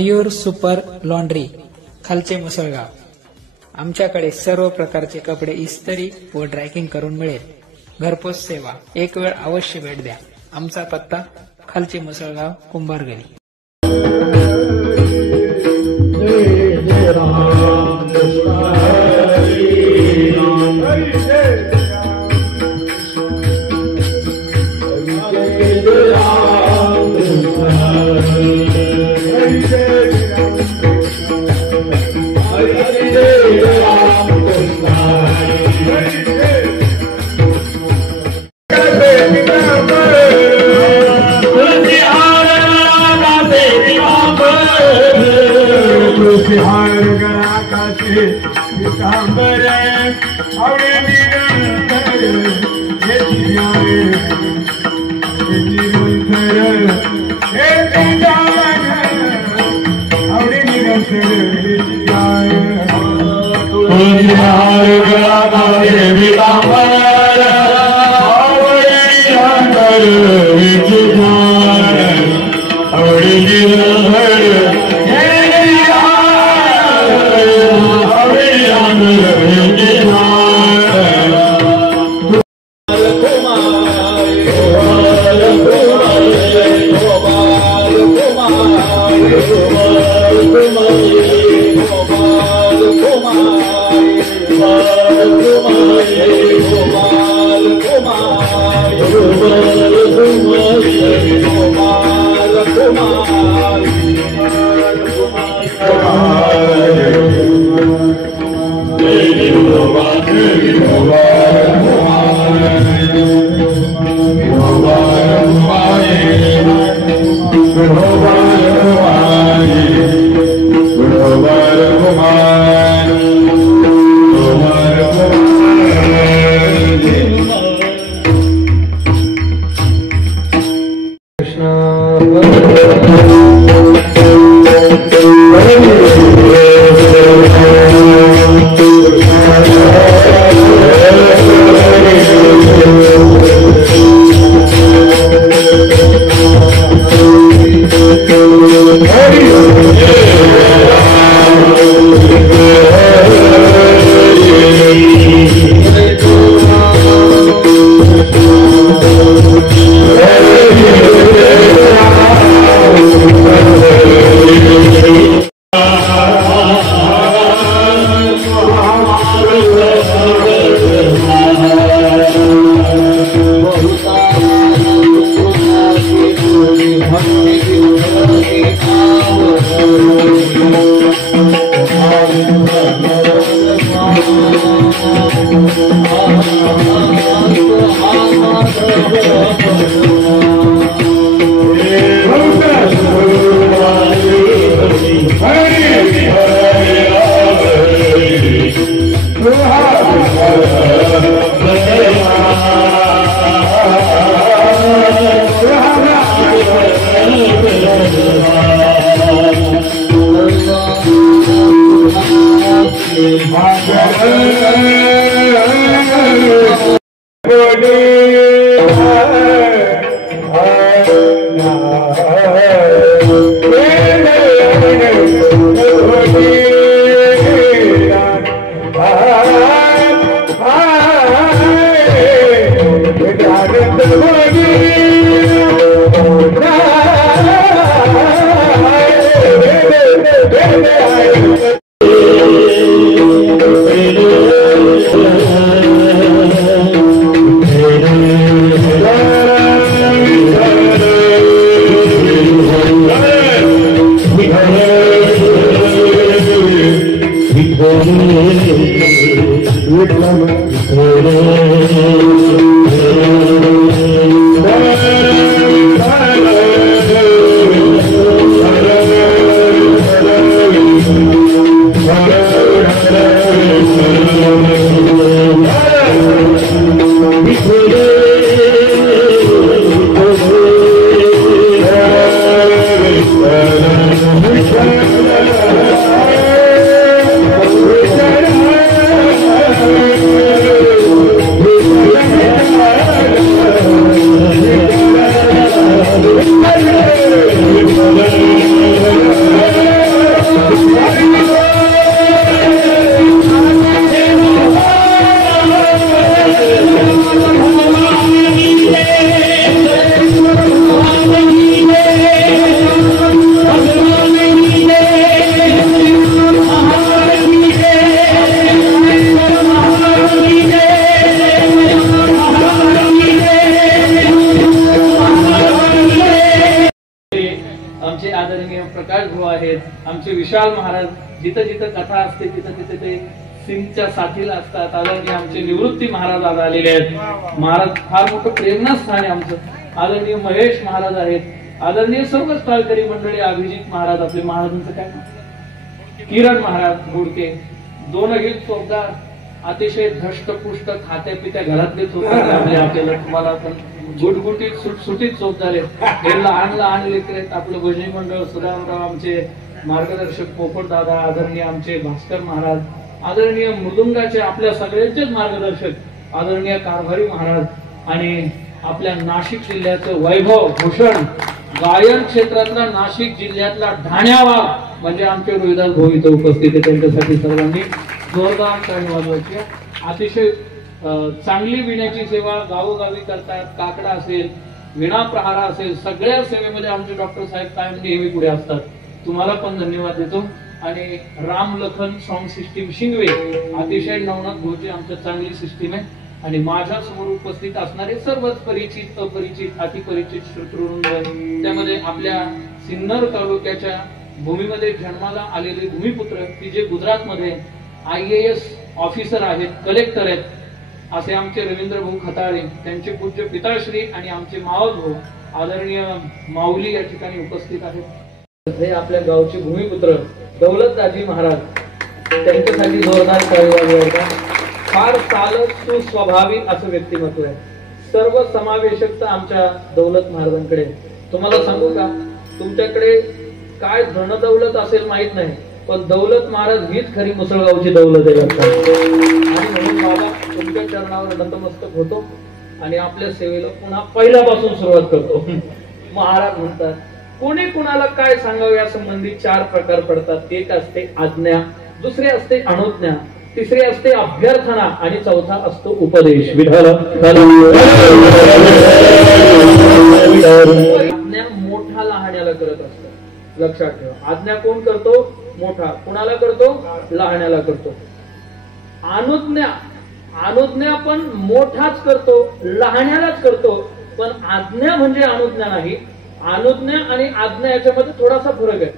Mayur super laundry, खालचे मुसळगाव. आमच्याकडे सर्व प्रकारचे कपडे इस्त्री व ड्रायकिंग करून मिळेल. घरपोच सेवा. एक वेळ अवश्य भेट द्या. आमचा पत्ता खालचे मुसळगाव, कुंभारगली. आदरणीय प्रकाश भाऊ आहेत, आमचे विशाल महाराज, जिथं जिथं कथा असते तिथं तिथे ते सिंगच्या साथीला असतात. आदरणीय आमचे निवृत्ती महाराज आज आलेले आहेत. महाराज फार मोठं प्रेरणास्थान आहे आमचं. आदरणीय महेश महाराज आहेत. आदरणीय सर्वच टाळकरी मंडळी, अभिजित महाराज, आपले महाराजांचं काय किरण महाराज गुडके, दोनही चोपदार, अतिशय धष्टपुष्ट खात्या पित्या घरातले चोपदार आपले. आपल्याला तुम्हाला पण गुटगुटीत सुटसुटीत चोपदार आहेत. हे लहान लहान लेकर आहेत. आपलं भजनी मंडळ सुदामराव, आमचे मार्गदर्शक पोपट दादा, आदरणीय आमचे भास्कर महाराज, आदरणीय मृदुंगाचे आपल्या सगळ्यांचेच मार्गदर्शक आदरणीय कारभारी महाराज, आणि आपल्या नाशिक जिल्ह्याचं वैभव भूषण, गायन क्षेत्रातला नाशिक जिल्ह्यातला ढाण्यावा म्हणजे आमचे रोहिदास भाऊ इथं उपस्थित आहे. त्यांच्यासाठी सर्वांनी जोरदार टाळी वाजवायची. अतिशय चांगली विण्याची सेवा गावोगावी करतात. काकडा असेल, विणा प्रहारा असेल, सगळ्या सेवेमध्ये आमचे डॉक्टर साहेब कायम नेहमी पुढे असतात. तुम्हाला पण धन्यवाद देतो. आणि राम लखन साऊंड सिस्टीम शिंगवे, अतिशय नवनाथ भाऊची आमच्या चांगली सिस्टीम आहे. आणि माझ्या समोर उपस्थित असणारे सर्वच परिचित, अपरिचित, अतिपरिचित श्रोतृवृंद, त्यामध्ये आपल्या सिन्नर तालुक्याच्या भूमीमध्ये जन्माला आलेले भूमिपुत्र की जे गुजरातमध्ये IAS ऑफिसर आहेत, कलेक्टर आहेत, असे आमचे रवींद्र भाऊ खताळे, त्यांचे पूज्य पिताश्री आणि आमचे मावस भाऊ आदरणीय माऊली या ठिकाणी उपस्थित आहेत. हे आपल्या गावचे भूमिपुत्र दौलतदाजी महाराज, त्यांच्यासाठी जोरदार टाळी वाजवायचा. फार चालक सुस्वभावी असं व्यक्तिमत्व आहे. सर्व समावेशकता आमच्या दौलत महाराजांकडे. तुम्हाला सांगू का, तुमच्याकडे काय धनदौलत असेल माहित नाही, पण दौलत महाराज हीच खरी मुसळगावची दौलत आहे. आणि म्हणून बाबा तुमच्या चरणावर नतमस्तक होतो आणि आपल्या सेवेला पुन्हा पहिल्यापासून सुरुवात करतो. महाराज म्हणतात, कोणी कुणाला काय सांगावे या संबंधी 4 प्रकार पडतात. एक असते आज्ञा, दुसरे असते अनुज्ञा, तिसरे असते अभ्यर्थना आणि चौथा असतो उपदेश. विठ्ठल आज्ञा मोठा लहाण्याला करत असतो. लक्षात ठेवा, आज्ञा कोण करतो? मोठा. कुणाला करतो? लहाण्याला करतो. अनुज्ञा पण मोठाच करतो, लहाण्यालाच करतो. पण आज्ञा म्हणजे अनुज्ञा नाही. अनुज्ञा आणि आज्ञा याच्यामध्ये थोडासा फरक आहे.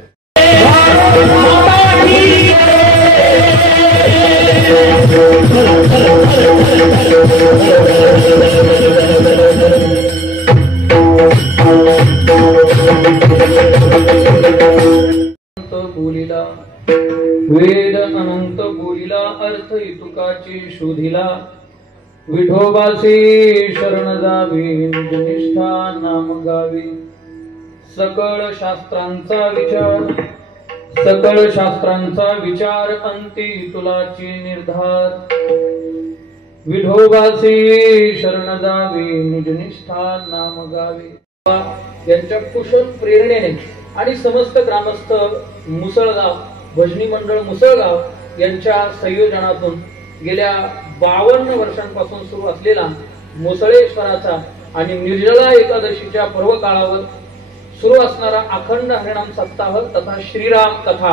बोलिला वेद अनंत बोलिला, अर्थ इतुकाची शोधिला. विठोबाचे शरण जावे, निष्ठा नाम गावे. सकळ शास्त्रांचा विचार अंती तुलाची निर्धार. विठोबाचे शरण जावे, निष्ठा नाम गावे. यांच्या कुशल प्रेरणेने आणि समस्त ग्रामस्थ मुसळगाव भजनी मंडळ मुसळगाव यांच्या संयोजनातून गेल्या 52 वर्षांपासून सुरू असलेला मुसळेश्वराचा आणि निर्जला एकादशीच्या पर्व काळावर सुरू असणारा अखंड हरिनाम सप्ताह तथा श्रीराम कथा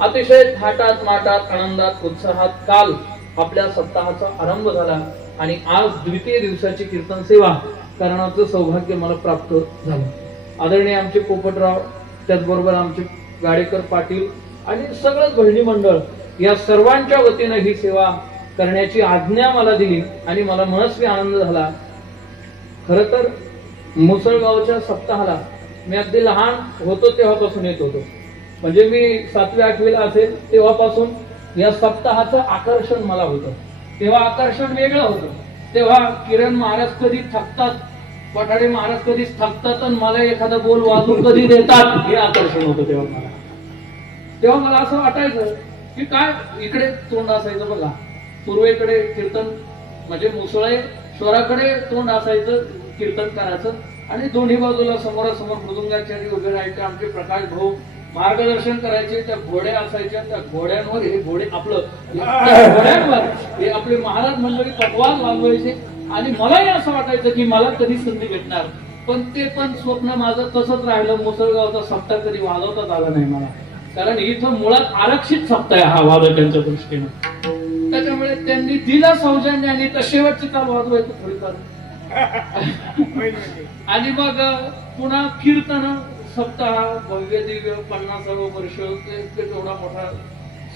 अतिशय थाटात माटात आनंदात उत्साहात काल आपल्या सप्ताहाचा आरंभ झाला. आणि आज द्वितीय दिवसाची कीर्तन सेवा करण्याचं सौभाग्य मला प्राप्त झालं. आदरणीय आमचे पोपटराव, त्याचबरोबर आमचे गाडेकर पाटील आणि सगळंच भजनी मंडळ या सर्वांच्या वतीने ही सेवा करण्याची आज्ञा मला दिली आणि मला मनस्वी आनंद झाला. खर तर मुसळगावच्या सप्ताहाला मी अगदी लहान होतो तेव्हापासून येत होतो. म्हणजे मी 7वी 8वीला असेल तेव्हापासून या सप्ताहाचं आकर्षण मला होतं. तेव्हा आकर्षण वेगळं होतं. तेव्हा किरण महाराज कधी थकतात, पठाडे महाराज कधीच थकतात आणि मला एखादा बोल वाजून कधी देतात हे आकर्षण होतं तेव्हा मला. तेव्हा मला असं वाटायचं की काय इकडे तोंड असायचं बघा, पूर्वेकडे कीर्तन म्हणजे मुसळेश्वराकडे तोंड असायचं कीर्तन करायचं आणि दोन्ही बाजूला समोरासमोर मृदुंगाचार्य उभे राहायचे. आमचे प्रकाश भाऊ मार्गदर्शन करायचे. त्या घोड्या असायच्या, त्या घोड्यांवर हे घोडे त्या घोड्यांवर हे आपले महाराज मंडळी पटवाद वाजवायचे. आणि मलाही असं वाटायचं की मला कधी संधी भेटणार, पण ते पण स्वप्न माझं तसंच राहिलं. मुसळगावचा सप्ताह कधी वाजवताच आला नाही मला, कारण इथं मुळात आरक्षित सप्ताह आहे हा वादकांच्या दृष्टीनं. त्याच्यामुळे त्यांनी दिला सौजन्य आणि तर शेवटची ताल वाजवायचं थोडीफार. आणि मग पुन्हा कीर्तन सप्ताह भव्य दिव्य 50वं वर्ष ते एवढा मोठा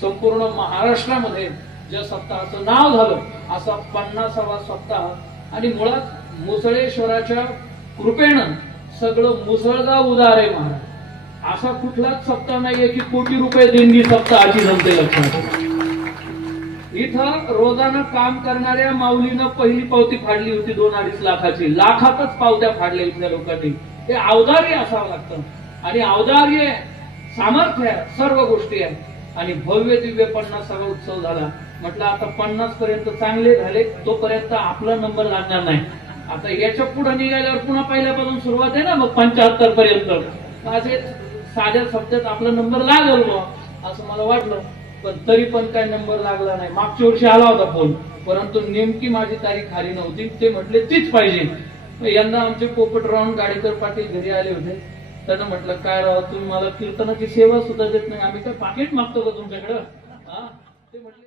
संपूर्ण महाराष्ट्रामध्ये ज्या सप्ताहाचं नाव झालं असा 50वा सप्ताह. आणि मुळात मुसळेश्वराच्या कृपेनं सगळं मुसळगाव उदार आहे महाराज. असा कुठलाच सप्ताह नाहीये की कोटी रुपये देणगी सप्ताहाची जमते लक्षात. इथं रोजानं काम करणाऱ्या माऊलीनं पहिली पावती फाडली होती 2-2.5 लाखाची. लाखातच पावत्या फाडल्या इथल्या लोकांनी. हे अवधार्य असावं लागतं. आणि अवधार्य सामर्थ्य सर्व गोष्टी आहेत. आणि भव्य दिव्य 50वा उत्सव झाला. म्हटलं आता 50 पर्यंत चांगले झाले, तोपर्यंत आपला नंबर लागणार नाही. आता याच्या पुढे निघाल्यावर पुन्हा पहिल्यापासून सुरुवात आहे ना, मग 75 पर्यंत असे साध्या शब्दात आपला नंबर लागल असं मला वाटलं. पण तरी पण काय नंबर लागला नाही. मागच्या वर्षी आला होता फोन, परंतु नेमकी माझी तारीख खाली नव्हती. ते म्हटले तीच पाहिजे. यंदा आमचे पोपटराव गाडीकर पाटील घरी आले होते. त्यांना म्हटलं काय राव, तुम्ही मला कीर्तनाची सेवा सुद्धा देत नाही, आम्ही काय पाकिट मागतो का तुमच्याकडं? ते म्हटले